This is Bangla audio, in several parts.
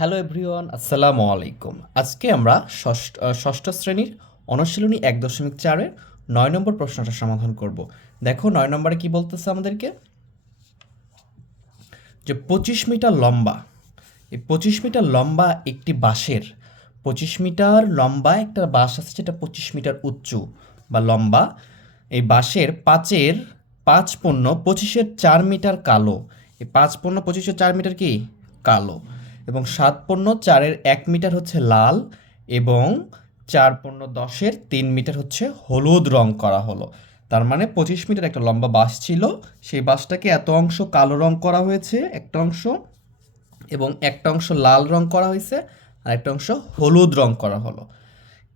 হ্যালো এভরিওয়ান আসসালামু আলাইকুম আজকে আমরা ষষ্ঠ ষষ্ঠ শ্রেণির অনুশীলনী এক দশমিক চারের নয় নম্বর প্রশ্নটা সমাধান করব। দেখো নয় নম্বরে কি বলতেছে আমাদেরকে? যে পঁচিশ মিটার লম্বা, এই পঁচিশ মিটার লম্বা একটি বাঁশের, পঁচিশ মিটার লম্বা একটা বাঁশ আছে যেটা পঁচিশ মিটার উঁচু বা লম্বা। এই বাঁশের পাঁচের পাঁচ পণ্য পঁচিশের চার মিটার কালো। এই পাঁচ পণ্য পঁচিশের চার মিটার কি? কালো। এবং সাত পণ্য চারের এক মিটার হচ্ছে লাল এবং চার পণ্য দশের তিন মিটার হচ্ছে হলুদ রং করা হলো। তার মানে পঁচিশ মিটার একটা লম্বা বাস ছিল। সেই বাসটাকে এত অংশ কালো রং করা হয়েছে, একটা অংশ, এবং একটা অংশ লাল রং করা হয়েছে আর একটা অংশ হলুদ রং করা হলো।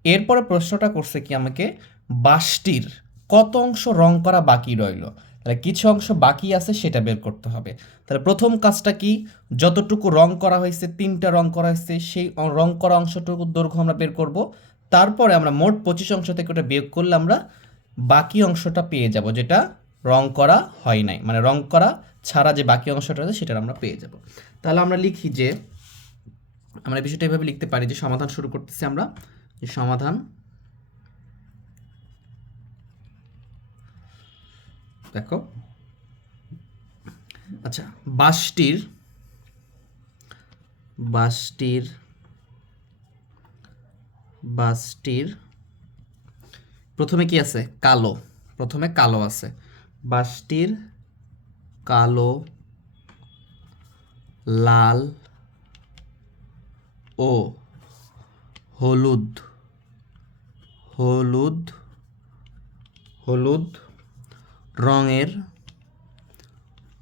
এরপরে প্রশ্নটা করছে কি আমাকে, বাসটির কত অংশ রং করা বাকি রইল? তাহলে কিছু অংশ বাকি আছে, সেটা বের করতে হবে। তাহলে প্রথম কাজটা কি? যতটুকু রং করা হয়েছে, তিনটা রং করা হয়েছে, সেই রং করা অংশটুকু দৈর্ঘ্য আমরা বের করব। তারপরে আমরা মোট পঁচিশ অংশ থেকে ওটা বিয়োগ করলে আমরা বাকি অংশটা পেয়ে যাব, যেটা রং করা হয় নাই। মানে রং করা ছাড়া যে বাকি অংশটা আছে সেটা আমরা পেয়ে যাব। তাহলে আমরা লিখি যে, আমরা বিষয়টা এভাবে লিখতে পারি যে সমাধান শুরু করতেছি আমরা। যে সমাধান দেখো। আচ্ছা বাসটির বাসটির বাসটির, প্রথমে কি আছে? কালো। প্রথমে কালো আছে। বাসটির কালো, লাল ও হলুদ। হলুদ হলুদ রঙের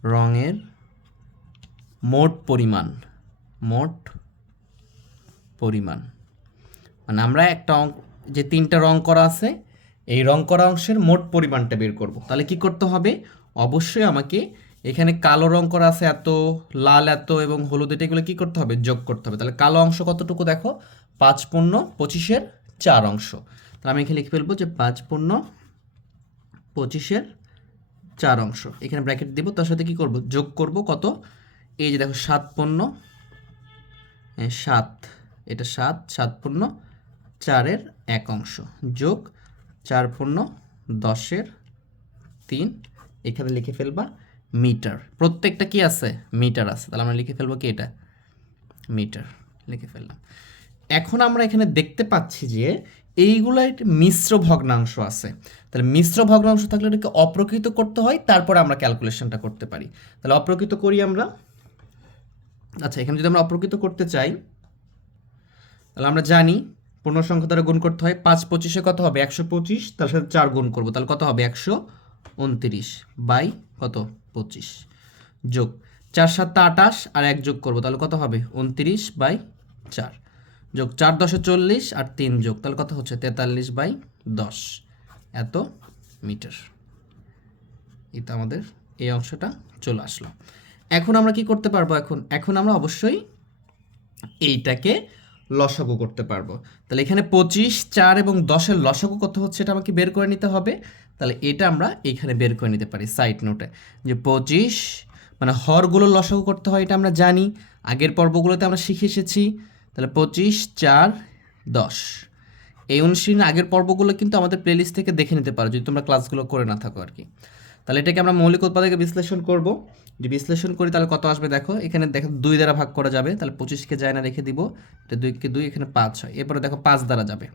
রঙের মোট পরিমাণ মোট পরিমাণ। মানে আমরা একটা অঙ্ক যে তিনটা রং করা আছে, এই রং করা অংশের মোট পরিমাণটা বের করব। তাহলে কি করতে হবে? অবশ্যই আমাকে এখানে কালো রং করা আছে এত, লাল এত এবং হলুদ, এটা এগুলো কী করতে হবে? যোগ করতে হবে। তাহলে কালো অংশ কতটুকু দেখো? পাঁচ পূর্ণ পঁচিশের চার অংশ। তাহলে আমি এখানে লিখে ফেলব যে পাঁচ পূর্ণ পঁচিশের চার অংশ। এখানে ব্র্যাকেট দেবো, তার সাথে কি করব? যোগ করব কত? এই যে দেখো, সাত পণ্য সাত, এটা সাত সাত পূর্ণ, চারের এক অংশ। যোগ, চার পূর্ণ, দশের তিন, এখানে লিখে ফেলবা মিটার। প্রত্যেকটা কি আছে? মিটার আছে। তাহলে আমরা লিখে ফেলব কি এটা? মিটার, লিখে ফেললাম। এখন আমরা এখানে দেখতে পাচ্ছি যে এইগুলো একটি মিশ্র ভগ্নাংশ আছে। তাহলে মিশ্র ভগ্নাংশ থাকলে এটাকে অপ্রকৃত করতে হয়, তারপরে আমরা ক্যালকুলেশনটা করতে পারি। তাহলে অপ্রকৃত করি আমরা। আচ্ছা এখানে যদি আমরা অপ্রকৃত করতে চাই, তাহলে আমরা জানি পূর্ণ সংখ্যা দ্বারা গুণ করতে হয় পাঁচ পঁচিশে কত হবে? একশো পঁচিশ, তার সাথে চার গুণ করব, তাহলে কত হবে? একশো উনত্রিশ বাই কত? পঁচিশ যোগ চার সাতটা আটাশ আর এক যোগ করব, তাহলে কত হবে? উনত্রিশ বাই চার। যোগ চার দশে চল্লিশ আর তিন যোগ, তাহলে কত হচ্ছে? তেতাল্লিশ বাই দশ। এত মিটার। এটা আমাদের এই অংশটা চলে আসলো। এখন আমরা কি করতে পারব এখন? এখন আমরা অবশ্যই এইটাকে লসাগু করতে পারব। তাহলে এখানে পঁচিশ, চার এবং দশের লসাগু কত হচ্ছে? এটা আমাকে বের করে নিতে হবে। তাহলে এটা আমরা এখানে বের করে নিতে পারি সাইড নোটে। যে পঁচিশ মানে হরগুলো লসাগু করতে হয়, এটা আমরা জানি। আগের পর্বগুলোতে আমরা শিখে এসেছি। তাহলে পঁচিশ, চার, দশ। এই অনুশীলনের আগের পর্বগুলো কিন্তু আমাদের প্লেলিস্ট থেকে দেখে নিতে পারো, যদি তোমরা ক্লাসগুলো করে না থাকো আর কি তাহলে এটাকে আমরা মৌলিক উৎপাদকে বিশ্লেষণ করব। যে বিশ্লেষণ করি তাহলে কত আসবে দেখো, এখানে দেখো দুই দ্বারা ভাগ করা যাবে, তাহলে পঁচিশকে যায় না রেখে দিব, এটা দুইকে দুই, এখানে পাঁচ হয়। এরপরে দেখো পাঁচ দ্বারা যাবে।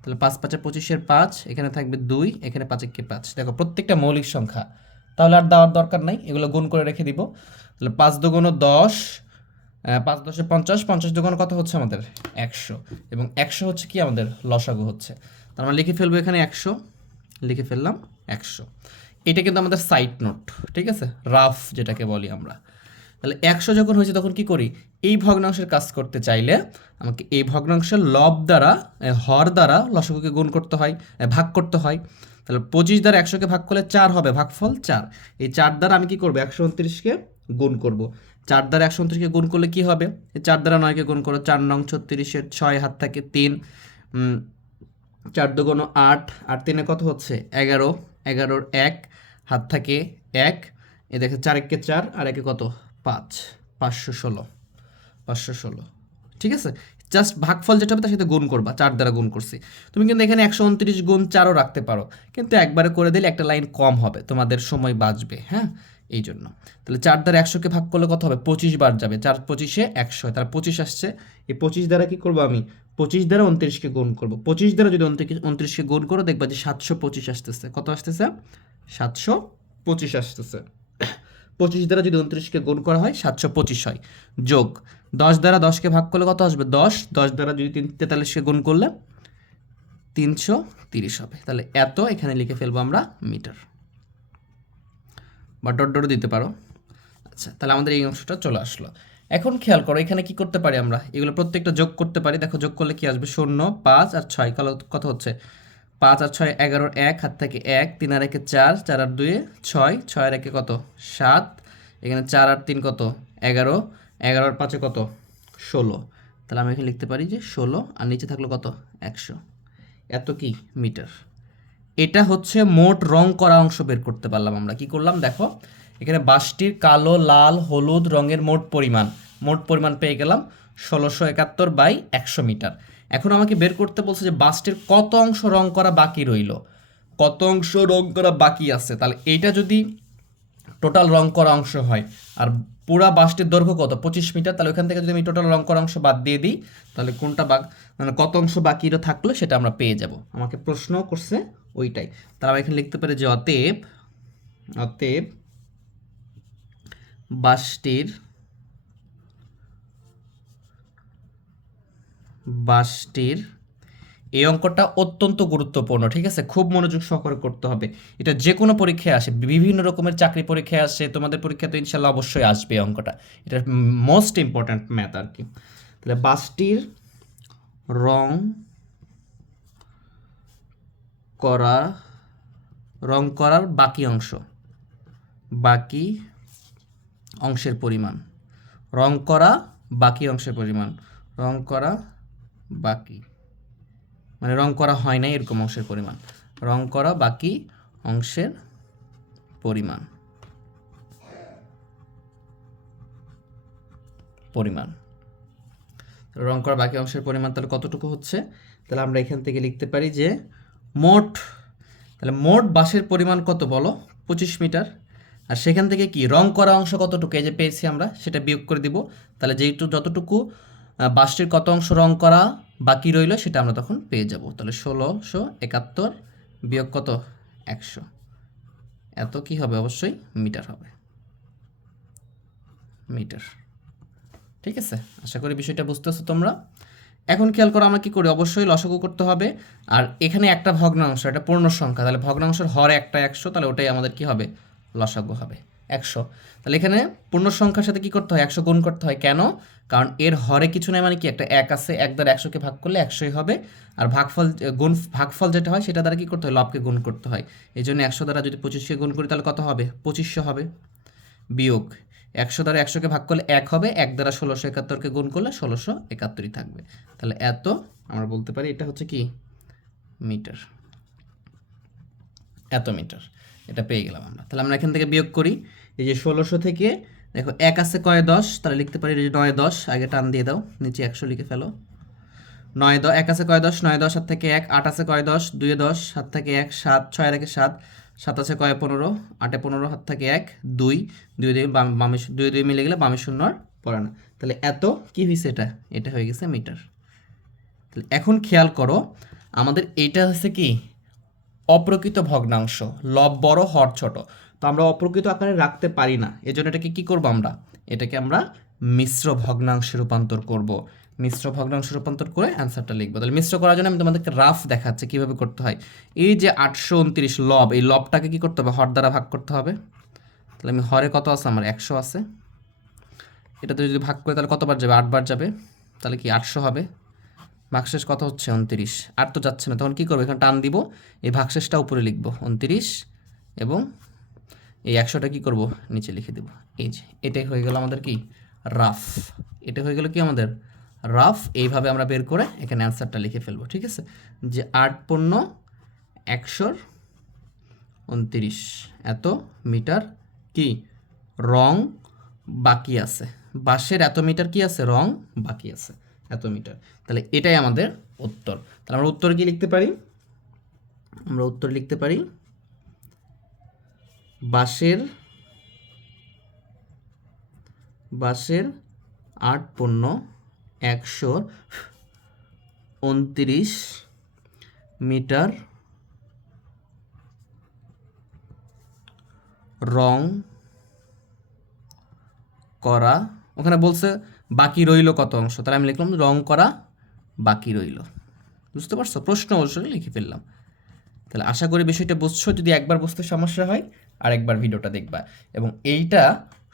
তাহলে পাঁচ পাঁচে পঁচিশের পাঁচ, এখানে থাকবে দুই, এখানে পাঁচে কে পাঁচ। দেখো প্রত্যেকটা মৌলিক সংখ্যা। তাহলে আর দেওয়ার দরকার নাই, এগুলো গুণ করে রেখে দিব। তাহলে পাঁচ দুগুণ দশ পাঁচ দশে পঞ্চাশ পঞ্চাশ দুগুণ কত হচ্ছে আমাদের? একশো। এবং একশো হচ্ছে কি আমাদের? লসাগু হচ্ছে। তার আমরা লিখে ফেলব এখানে একশো। লিখে ফেললাম একশো। এটা কিন্তু আমাদের সাইড নোট ঠিক আছে? রাফ যেটাকে বলি আমরা। তাহলে একশো যখন হয়েছে তখন কি করি? এই ভগ্নাংশের কাজ করতে চাইলে আমাকে এই ভগ্নাংশের লব দ্বারা হর দ্বারা লসাগুকে গুণ করতে হয় ভাগ করতে হয়। তাহলে পঁচিশ দ্বারা একশোকে ভাগ করলে চার হবে, ভাগফল চার। এই চার দ্বারা আমি কি করব? একশো উনত্রিশকে গুণ করব। চার দ্বারা একশো উনত্রিশকে গুণ করলে কি হবে? চার দ্বারা নয়কে গুণ করো, চার নং ছত্রিশের ছয় হাত থাকে তিন। চার দুগুণ আট আট তিনে কত হচ্ছে? এগারো। এগারোর এক হাত থাকে এক। এ দেখে, চার একে চার, আর একে কত? পাঁচ। পাঁচশো ষোলো। পাঁচশো ষোলো। ঠিক আছে? জাস্ট ভাগফল যেটা হবে তার সাথে গুণ করবা, চার দ্বারা গুণ করছি। তুমি কিন্তু এখানে একশো উনত্রিশ গুণ চারও রাখতে পারো। কিন্তু একবারে করে দিলে একটা লাইন কম হবে, তোমাদের সময় বাঁচবে হ্যাঁ? এই জন্য তাহলে চার দ্বারা একশোকে ভাগ করলে কত হবে? পঁচিশ বার যাবে। চার পঁচিশে একশো তার পঁচিশ আসছে। এই পঁচিশ দ্বারা কি করব আমি? পঁচিশ দ্বারা উনত্রিশকে গুণ করব। পঁচিশ দ্বারা যদি উনত্রিশ, উনত্রিশকে গুণ করো, দেখবা যে সাতশো পঁচিশ আসতেছে। কত আসতেছে? সাতশো পঁচিশ আসতেছে। পঁচিশ দ্বারা যদি উনত্রিশকে গুণ করা হয়, সাতশো পঁচিশ হয়। যোগ। দশ দ্বারা দশকে ভাগ করলে কত আসবে? দশ। দশ দ্বারা যদি তিন, তেতাল্লিশকে গুণ করলে তিনশো তিরিশ হবে। তাহলে এত এখানে লিখে ফেলব আমরা মিটার। বা ডট ডট দিতে পারো। আচ্ছা তাহলে আমাদের এই অংশটা চলে আসলো। এখন খেয়াল করো, এখানে কি করতে পারি আমরা? এগুলো প্রত্যেকটা যোগ করতে পারি। দেখো, যোগ করলে কি আসবে? শূন্য, পাঁচ আর ছয়। কালো কত হচ্ছে? পাঁচ আর ছয়, এগারোর এক, হাত থেকে এক, তিন আর একে চার চার আর দুয়ে ছয় ছয় আর একে কত? সাত। এখানে চার আর তিন কত? এগারো। এগারো আর পাঁচে কত? ষোলো। তাহলে আমি এখানে লিখতে পারি যে ষোলো আর নিচে থাকল কত? একশো। এত কি মিটার? এটা হচ্ছে মোট রং করা অংশ বের করতে পারলাম আমরা। কি করলাম? দেখো, এখানে বাসটির কালো, লাল, হলুদ রঙের মোট পরিমাণ। মোট পরিমাণ পেয়ে গেলাম ষোলোশো একাত্তর বাই একশো মিটার। এখন আমাকে বের করতে বলছে যে বাসটির কত অংশ রং করা বাকি রইল? কত অংশ রং করা বাকি আছে? তাহলে এইটা যদি টোটাল রং করা অংশ হয়, আর পুরা বাসটির দৈর্ঘ্য কত? পঁচিশ মিটার। তাহলে ওখান থেকে যদি আমি টোটাল রং করা অংশ বাদ দিয়ে দিই, তাহলে কোনটা বাক মানে কত অংশ বাকি থাকল সেটা আমরা পেয়ে যাব। আমাকে প্রশ্ন করছে ওইটাই। আমরা এখানে লিখতে পারে যে অতএব অতএব বাসটির বাসটির এই অঙ্কটা অত্যন্ত গুরুত্বপূর্ণ, ঠিক আছে? খুব মনোযোগ সহকারে করতে হবে। এটা যে কোনো পরীক্ষায় আসে, বিভিন্ন রকমের চাকরি পরীক্ষায় আসে, তোমাদের পরীক্ষাতে ইনশাল্লাহ অবশ্যই আসবে এই অঙ্কটা। এটা মোস্ট ইম্পর্ট্যান্ট ম্যাথ আর কি। তাহলে বাসটির রং করা, রং করার বাকি অংশ, বাকি অংশের পরিমাণ। রং করা, বাকি অংশের পরিমাণ। রং করা, বাকি। মানে রং করা হয় না এরকম অংশের পরিমাণ। রং করা, বাকি অংশের পরিমাণ। পরিমাণ। রং করা, বাকি অংশের পরিমাণ তাহলে কতটুকু হচ্ছে? তাহলে আমরা এখান থেকে লিখতে পারি যে মোট, তাহলে মোট বাঁশের পরিমাণ কত বলো? পঁচিশ মিটার। আর সেখান থেকে কি রং করা অংশ কতটুকু? এই যে পেয়েছি আমরা, সেটা বিয়োগ করে দিব। তাহলে যেহেতু যতটুকু বাঁশটির কত অংশ রং করা বাকি রইল, সেটা আমরা তখন পেয়ে যাব। তাহলে ষোলোশো একাত্তর বিয়োগ কত? একশো। এত কি হবে? অবশ্যই মিটার হবে। মিটার। ঠিক আছে? আশা করি বিষয়টা বুঝতেছো তোমরা। এখন খেয়াল করো আমরা কি করি? অবশ্যই লসাগু করতে হবে। আর এখানে একটা ভগ্নাংশ, এটা পূর্ণ সংখ্যা। তাহলে ভগ্নাংশের হরে একটা একশো, তাহলে ওটাই আমাদের কি হবে? লসাগু হবে। একশো। তাহলে এখানে পূর্ণ সংখ্যার সাথে কি করতে হয়? একশো গুণ করতে হয়। কেন? কারণ এর হরে কিছু নাই মানে কি? একটা এক আছে, এক দ্বারা একশোকে ভাগ করলে একশোই হবে। আর ভাগফল, গুণ, ভাগফল যেটা হয়, সেটা দ্বারা কি করতে হয়? লবকে গুণ করতে হয়। এই জন্য একশো দ্বারা যদি পঁচিশকে গুণ করি, তাহলে কত হবে? পঁচিশশো হবে। বিয়োগ। একশো দ্বারা একশোকে ভাগ করলে এক হবে, এক দ্বারা ষোলোশো একাত্তরকে গুণ করলে ষোলোশো একাত্তরই থাকবে। তাহলে এত, আমরা বলতে পারি এটা হচ্ছে কি? মিটার। এত মিটার। এটা পেয়ে গেলাম আমরা। তাহলে আমরা এখান থেকে বিয়োগ করি। এই যে ষোলোশো থেকে, দেখো, এক আছে কয় দশ? তাহলে লিখতে পারি যে নয় দশ। আগে টান দিয়ে দাও, নিচে একশো লিখে ফেলো। নয় দশ এক আছে কয় দশ? নয় দশ হাত থেকে এক। আট আছে কয় দশ? দুয়ে দশ হাত থেকে এক, সাত, ছয় থেকে সাত। সাত আছে কয় পনেরো? আটে পনেরো হাত থেকে এক, দুই দুই দুই বাম- দুই দুই মিলে গেলে বামে শূন্য আর পড়ে না তাহলে এত কি হয়েছে এটা? এটা হয়ে গেছে মিটার। তাহলে এখন খেয়াল করো, আমাদের এইটা হচ্ছে কি? অপ্রকৃত ভগ্নাংশ, লব বড়, হর ছোট। তো আমরা অপ্রকৃত আকারে রাখতে পারি না। এজন্য এটাকে কি করব আমরা? এটাকে আমরা মিশ্র ভগ্নাংশে রূপান্তর করব। মিশ্র ভগ্নাংশে রূপান্তর করে অ্যান্সারটা লিখব। তাহলে মিশ্র করার জন্য আমি তোমাদেরকে রাফ দেখাচ্ছি কীভাবে করতে হয়। এই যে আটশো উনত্রিশ লব, এই লবটাকে কি করতে হবে? হর দ্বারা ভাগ করতে হবে। তাহলে আমি হরে কত আছে? আমার একশো আছে। এটাতে যদি ভাগ করে, তাহলে কতবার যাবে? আটবার যাবে। তাহলে কি আটশো হবে? ভাগশেষ কত হচ্ছে? উনত্রিশ। আর তো যাচ্ছে না। তখন কী করব? এখানে টান দিব। এই ভাগশেষটা উপরে লিখব। উনত্রিশ এবং এই একশোটা কী করব? নিচে লিখে দেবো। এই যে, এটাই হয়ে গেল আমাদের কি? রাফ। এটা হয়ে গেল কি আমাদের? রাফ এইভাবে আমরা বের করে এখানে অ্যান্সারটা লিখে ফেলব, ঠিক আছে? যে আট পণ্য একশোর উনত্রিশ, এত মিটার কি? রং বাকি আছে। বাঁশের এত মিটার কি আছে? রং বাকি আছে, এত মিটার। তাহলে এটাই আমাদের উত্তর। তাহলে আমরা উত্তর কি লিখতে পারি? আমরা উত্তর লিখতে পারি বাঁশের বাঁশের আট পণ্য একশো উনত্রিশ মিটার রং করা, ওখানে বলছে বাকি রইল কত অংশ? তাহলে আমি লিখলাম রং করা, বাকি রইল। বুঝতে পারছ? প্রশ্ন অবশ্যই লিখে ফেললাম। তাহলে আশা করি বিষয়টা বুঝছ, যদি একবার বুঝতে সমস্যা হয় আর একবার ভিডিওটা দেখবা। এবং এইটা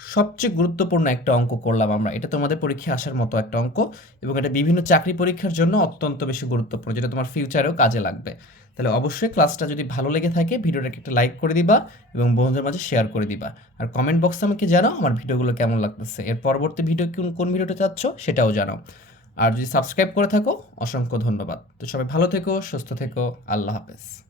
সবচেয়ে গুরুত্বপূর্ণ একটা অঙ্ক করলাম আমরা। এটা তোমাদের পরীক্ষায় আসার মতো একটা অঙ্ক এবং এটা বিভিন্ন চাকরি পরীক্ষার জন্য অত্যন্ত বেশি গুরুত্বপূর্ণ, যেটা তোমার ফিউচারেও কাজে লাগবে। তাহলে অবশ্যই ক্লাসটা যদি ভালো লেগে থাকে, ভিডিওটাকে একটা লাইক করে দিবা এবং বন্ধুদের মাঝে শেয়ার করে দিবা। আর কমেন্ট বক্সে আমাকে জানাও আমার ভিডিওগুলো কেমন লাগতেছে। এর পরবর্তী ভিডিও কোন কোন ভিডিওটা চাচ্ছ সেটাও জানাও। আর যদি সাবস্ক্রাইব করে থাকো, অসংখ্য ধন্যবাদ। তো সবাই ভালো থেকো, সুস্থ থেকো, আল্লাহ হাফেজ।